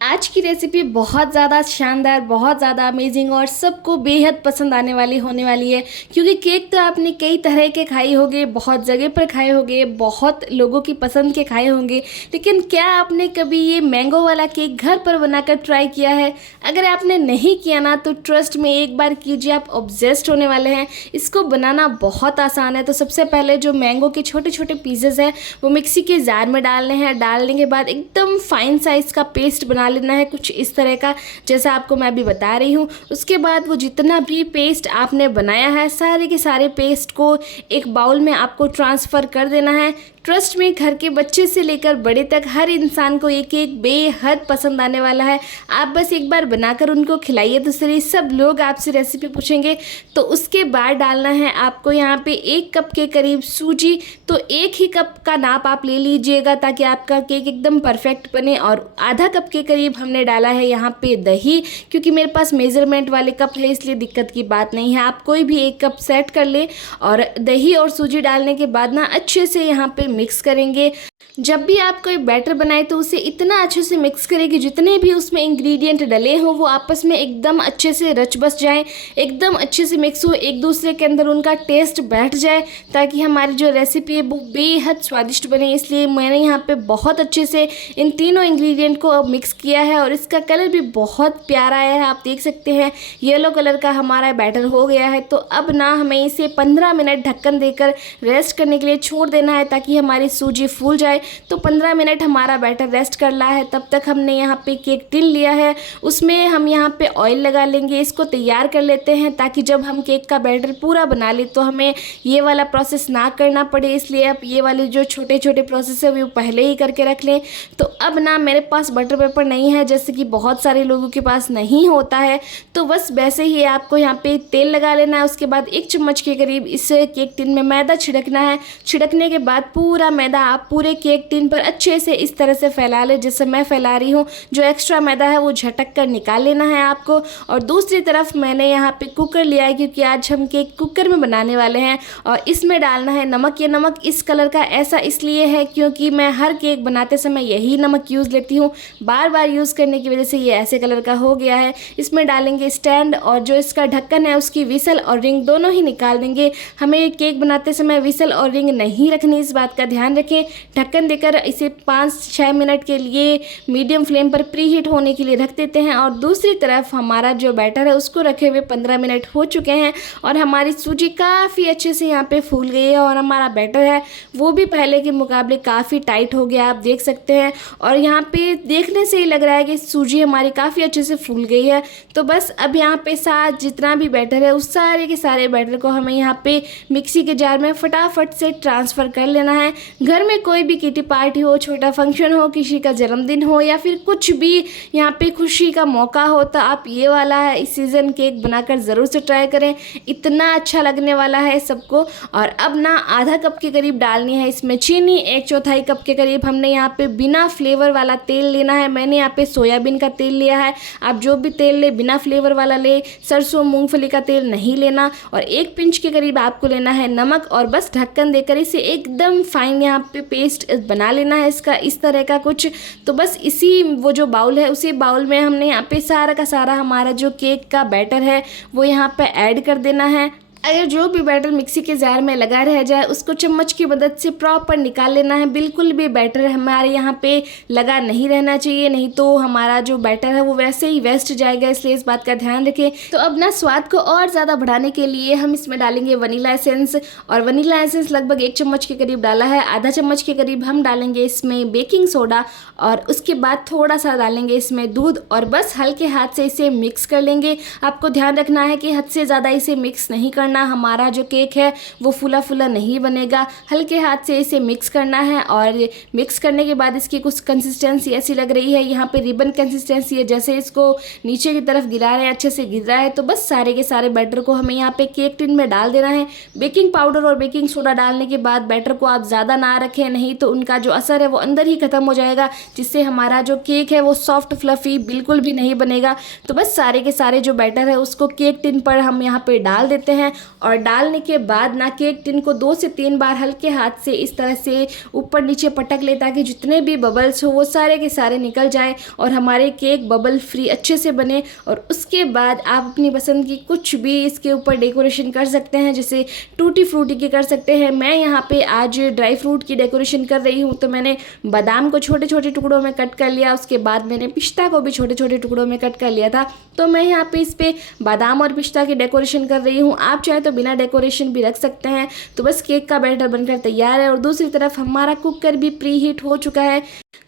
आज की रेसिपी बहुत ज़्यादा शानदार, बहुत ज़्यादा अमेजिंग और सबको बेहद पसंद आने वाली होने वाली है। क्योंकि केक तो आपने कई तरह के खाए होंगे, बहुत जगह पर खाए होंगे, बहुत लोगों की पसंद के खाए होंगे, लेकिन क्या आपने कभी ये मैंगो वाला केक घर पर बनाकर ट्राई किया है? अगर आपने नहीं किया ना तो ट्रस्ट में एक बार कीजिए, आप ऑब्सेस्ड होने वाले हैं। इसको बनाना बहुत आसान है। तो सबसे पहले जो मैंगो के छोटे छोटे पीसेस हैं वो मिक्सी के जार में डालने हैं। डालने के बाद एकदम फाइन साइज़ का पेस्ट बना लेना है, कुछ इस तरह का, जैसा आपको मैं अभी बता रही हूँ। उसके बाद वो जितना भी पेस्ट आपने बनाया है, सारे के सारे पेस्ट को एक बाउल में आपको ट्रांसफ़र कर देना है। ट्रस्ट में घर के बच्चे से लेकर बड़े तक हर इंसान को ये केक बेहद पसंद आने वाला है। आप बस एक बार बनाकर उनको खिलाइए तो सही, सब लोग आपसे रेसिपी पूछेंगे। तो उसके बाद डालना है आपको यहाँ पे 1 कप के करीब सूजी। तो 1 ही कप का नाप आप ले लीजिएगा ताकि आपका केक एकदम परफेक्ट बने। और आधा कप के करीब हमने डाला है यहाँ पे दही, क्योंकि मेरे पास मेज़रमेंट वाले कप है इसलिए दिक्कत की बात नहीं है। आप कोई भी 1 कप सेट कर ले। और दही और सूजी डालने के बाद ना अच्छे से यहाँ पे मिक्स करेंगे। जब भी आप कोई बैटर बनाए तो उसे इतना अच्छे से मिक्स करें कि जितने भी उसमें इंग्रेडिएंट डले हों वो आपस में एकदम अच्छे से रच बस जाएं, एकदम अच्छे से मिक्स हो, एक दूसरे के अंदर उनका टेस्ट बैठ जाए, ताकि हमारी जो रेसिपी है वो बेहद स्वादिष्ट बने। इसलिए मैंने यहाँ पे बहुत अच्छे से इन तीनों इंग्रेडिएंट को मिक्स किया है और इसका कलर भी बहुत प्यारा आया है। आप देख सकते हैं येलो कलर का हमारा बैटर हो गया है। तो अब ना हमें इसे 15 मिनट ढक्कन देकर रेस्ट करने के लिए छोड़ देना है ताकि हमारी सूजी फूल जाए। तो 15 मिनट हमारा बैटर रेस्ट कर रहा है, तब तक हमने यहाँ पे केक टिन लिया है, उसमें हम यहाँ पे ऑयल लगा लेंगे। इसको तैयार कर लेते हैं ताकि जब हम केक का बैटर पूरा बना ले तो हमें ये वाला प्रोसेस ना करना पड़े। इसलिए आप ये वाले जो छोटे छोटे प्रोसेस है वो पहले ही करके रख लें। तो अब ना मेरे पास बटर पेपर नहीं है, जैसे कि बहुत सारे लोगों के पास नहीं होता है, तो बस वैसे ही आपको यहाँ पे तेल लगा लेना है। उसके बाद 1 चम्मच के करीब इस केक टिन में मैदा छिड़कना है। छिड़कने के बाद पूरा मैदा आप पूरे केक टिन पर अच्छे से इस तरह से फैला ले जैसे मैं फैला रही हूँ। जो एक्स्ट्रा मैदा है वो झटक कर निकाल लेना है आपको। और दूसरी तरफ मैंने यहाँ पे कुकर लिया है, क्योंकि आज हम केक कुकर में बनाने वाले हैं। और इसमें डालना है नमक। ये नमक इस कलर का ऐसा इसलिए है क्योंकि मैं हर केक बनाते समय यही नमक यूज़ लेती हूँ, बार बार यूज़ करने की वजह से ये ऐसे कलर का हो गया है। इसमें डालेंगे स्टैंड और जो इसका ढक्कन है उसकी विसल और रिंग दोनों ही निकाल देंगे। हमें केक बनाते समय विसल और रिंग नहीं रखनी, इस बात का ध्यान रखें। ढक्कन देकर इसे 5-6 मिनट के लिए मीडियम फ्लेम पर प्री हीट होने के लिए रख देते हैं। और दूसरी तरफ हमारा जो बैटर है उसको रखे हुए 15 मिनट हो चुके हैं और हमारी सूजी काफ़ी अच्छे से यहाँ पे फूल गई है और हमारा बैटर है वो भी पहले के मुकाबले काफ़ी टाइट हो गया, आप देख सकते हैं। और यहाँ पे देखने से ही लग रहा है कि सूजी हमारी काफ़ी अच्छे से फूल गई है। तो बस अब यहाँ पे साथ जितना भी बैटर है उस सारे के सारे बैटर को हमें यहाँ पे मिक्सी के जार में फटाफट से ट्रांसफ़र कर लेना है। घर में कोई भी किटी पार्टी हो, छोटा फंक्शन हो, किसी का जन्मदिन हो या फिर कुछ भी यहाँ पे खुशी का मौका हो, तो आप ये वाला है इस सीज़न केक बनाकर ज़रूर से ट्राई करें, इतना अच्छा लगने वाला है सबको। और अब ना आधा कप के करीब डालनी है इसमें चीनी। 1/4 कप के करीब हमने यहाँ पे बिना फ्लेवर वाला तेल लेना है। मैंने यहाँ पे सोयाबीन का तेल लिया है, आप जो भी तेल ले बिना फ्लेवर वाला ले, सरसों मूंगफली का तेल नहीं लेना। और 1 पिंच के करीब आपको लेना है नमक और बस ढक्कन देकर इसे एकदम फाइन यहाँ पे पेस्ट बना लेना है इसका, इस तरह का कुछ। तो बस इसी वो जो बाउल है उसी बाउल में हमने यहाँ पे सारा का सारा हमारा जो केक का बैटर है वो यहाँ पे ऐड कर देना है। अगर जो भी बैटर मिक्सी के जार में लगा रह जाए उसको चम्मच की मदद से प्रॉपर निकाल लेना है। बिल्कुल भी बैटर हमारे यहाँ पे लगा नहीं रहना चाहिए, नहीं तो हमारा जो बैटर है वो वैसे ही वेस्ट जाएगा, इसलिए इस बात का ध्यान रखें। तो अब ना स्वाद को और ज़्यादा बढ़ाने के लिए हम इसमें डालेंगे वनीला एसेंस। और वनीला एसेंस लगभग 1 चम्मच के करीब डाला है। आधा चम्मच के करीब हम डालेंगे इसमें बेकिंग सोडा और उसके बाद थोड़ा सा डालेंगे इसमें दूध और बस हल्के हाथ से इसे मिक्स कर लेंगे। आपको ध्यान रखना है कि हद से ज़्यादा इसे मिक्स नहीं करना, हमारा जो केक है वो फूला फूला नहीं बनेगा। हल्के हाथ से इसे मिक्स करना है और मिक्स करने के बाद इसकी कुछ कंसिस्टेंसी ऐसी लग रही है, यहाँ पे रिबन कंसिस्टेंसी है, जैसे इसको नीचे की तरफ गिरा रहे हैं अच्छे से गिर रहा है। तो बस सारे के सारे बैटर को हमें यहाँ पे केक टिन में डाल देना है। बेकिंग पाउडर और बेकिंग सोडा डालने के बाद बैटर को आप ज़्यादा ना रखें, नहीं तो उनका जो असर है वो अंदर ही खत्म हो जाएगा, जिससे हमारा जो केक है वो सॉफ्ट फ्लफी बिल्कुल भी नहीं बनेगा। तो बस सारे के सारे जो बैटर है उसको केक टिन पर हम यहाँ पे डाल देते हैं और डालने के बाद ना केक टिन को 2 से 3 बार हल्के हाथ से इस तरह से ऊपर नीचे पटक ले, ताकि जितने भी बबल्स हो वो सारे के सारे निकल जाएं और हमारे केक बबल फ्री अच्छे से बने। और उसके बाद आप अपनी पसंद की कुछ भी इसके ऊपर डेकोरेशन कर सकते हैं, जैसे टूटी फ्रूटी की कर सकते हैं। मैं यहाँ पे आज ड्राई फ्रूट की डेकोरेशन कर रही हूँ, तो मैंने बादाम को छोटे छोटे टुकड़ों में कट कर लिया, उसके बाद मैंने पिस्ता को भी छोटे छोटे टुकड़ों में कट कर लिया था। तो मैं यहाँ पे इस पे बादाम और पिस्ता की डेकोरेशन कर रही हूँ। आप चाहे तो बिना डेकोरेशन भी रख सकते हैं। तो बस केक का बैटर बनकर तैयार है और दूसरी तरफ हमारा कुकर भी प्री हीट हो चुका है।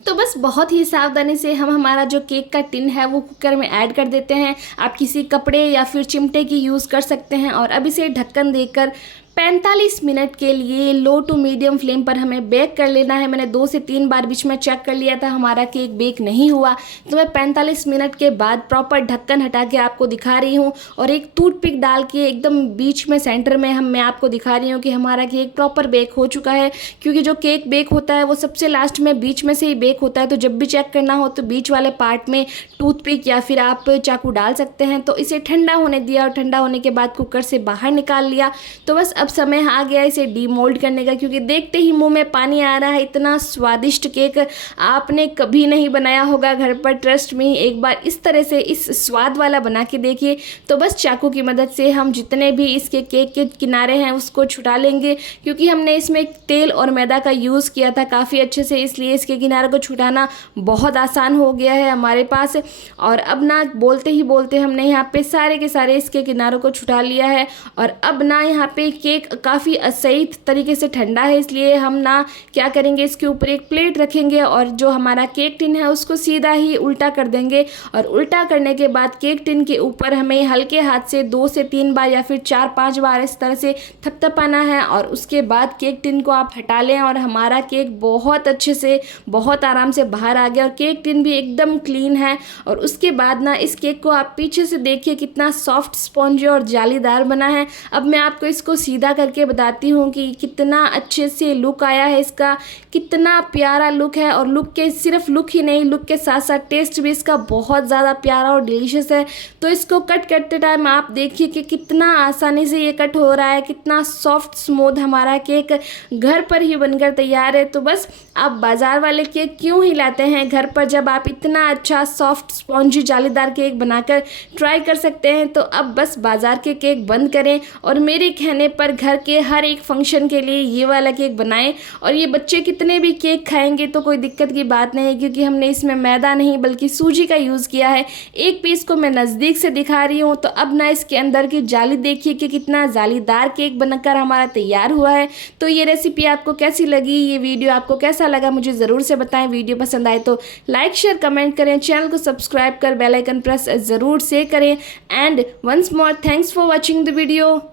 तो बस बहुत ही सावधानी से हम हमारा जो केक का टिन है वो कुकर में ऐड कर देते हैं। आप किसी कपड़े या फिर चिमटे की यूज़ कर सकते हैं और अब इसे ढक्कन देकर 45 मिनट के लिए लो टू मीडियम फ्लेम पर हमें बेक कर लेना है। मैंने 2 से 3 बार बीच में चेक कर लिया था, हमारा केक बेक नहीं हुआ। तो मैं 45 मिनट के बाद प्रॉपर ढक्कन हटा के आपको दिखा रही हूँ और एक टूथपिक डाल के एकदम बीच में सेंटर में मैं आपको दिखा रही हूँ कि हमारा केक प्रॉपर बेक हो चुका है। क्योंकि जो केक बेक होता है वो सबसे लास्ट में बीच में से ही बेक होता है, तो जब भी चेक करना हो तो बीच वाले पार्ट में टूथपिक या फिर आप चाकू डाल सकते हैं। तो इसे ठंडा होने दिया और ठंडा होने के बाद कुकर से बाहर निकाल लिया। तो बस अब समय आ गया इसे डीमोल्ड करने का, क्योंकि देखते ही मुंह में पानी आ रहा है। इतना स्वादिष्ट केक आपने कभी नहीं बनाया होगा घर पर, ट्रस्ट में। एक बार इस तरह से इस स्वाद वाला बना के देखिए। तो बस चाकू की मदद से हम जितने भी इसके केक के किनारे हैं उसको छुटा लेंगे, क्योंकि हमने इसमें तेल और मैदा का यूज़ किया था काफ़ी अच्छे से, इसलिए इसके किनारे को छुटाना बहुत आसान हो गया है हमारे पास। और अब ना बोलते ही बोलते हमने यहाँ पे सारे के सारे इसके किनारों को छुटा लिया है। और अब ना यहाँ पे केक काफ़ी सही तरीके से ठंडा है, इसलिए हम ना क्या करेंगे, इसके ऊपर एक प्लेट रखेंगे और जो हमारा केक टिन है उसको सीधा ही उल्टा कर देंगे। और उल्टा करने के बाद केक टिन के ऊपर हमें हल्के हाथ से 2 से 3 बार या फिर 4-5 बार इस तरह से थपथपाना है। और उसके बाद केक टिन को आप हटा लें और हमारा केक बहुत अच्छे से बहुत आराम से बाहर आ गया और केक टिन भी एकदम क्लीन है। और उसके बाद ना इस केक को आप पीछे से देखिए कितना सॉफ्ट स्पॉन्जी और जालीदार बना है। अब मैं आपको इसको सीधा करके बताती हूँ कि कितना अच्छे से लुक आया है इसका, कितना प्यारा लुक है। और लुक के सिर्फ लुक ही नहीं, लुक के साथ साथ टेस्ट भी इसका बहुत ज़्यादा प्यारा और डिलीशियस है। तो इसको कट करते टाइम आप देखिए कि कितना आसानी से ये कट हो रहा है, कितना सॉफ्ट स्मूथ हमारा केक घर पर ही बनकर तैयार है। तो बस आप बाज़ार वाले केक क्यों ही लाते हैं घर पर, जब आप इतना अच्छा सॉफ्ट स्पॉन्जी जालीदार केक बनाकर ट्राई कर सकते हैं। तो अब बस बाज़ार के केक बंद करें और मेरे कहने पर घर के हर एक फंक्शन के लिए ये वाला केक बनाएं। और ये बच्चे कितने भी केक खाएंगे तो कोई दिक्कत की बात नहीं है, क्योंकि हमने इसमें मैदा नहीं बल्कि सूजी का यूज़ किया है। एक पीस को मैं नज़दीक से दिखा रही हूँ। तो अब ना इसके अंदर की जाली देखिए कि कितना जालीदार केक बनकर हमारा तैयार हुआ है। तो ये रेसिपी आपको कैसी लगी, ये वीडियो आपको कैसा लगा, मुझे ज़रूर से बताएं। वीडियो पसंद आए तो लाइक शेयर कमेंट करें, चैनल को सब्सक्राइब कर बेल आइकन प्रेस ज़रूर से करें। And once more thanks for watching the video.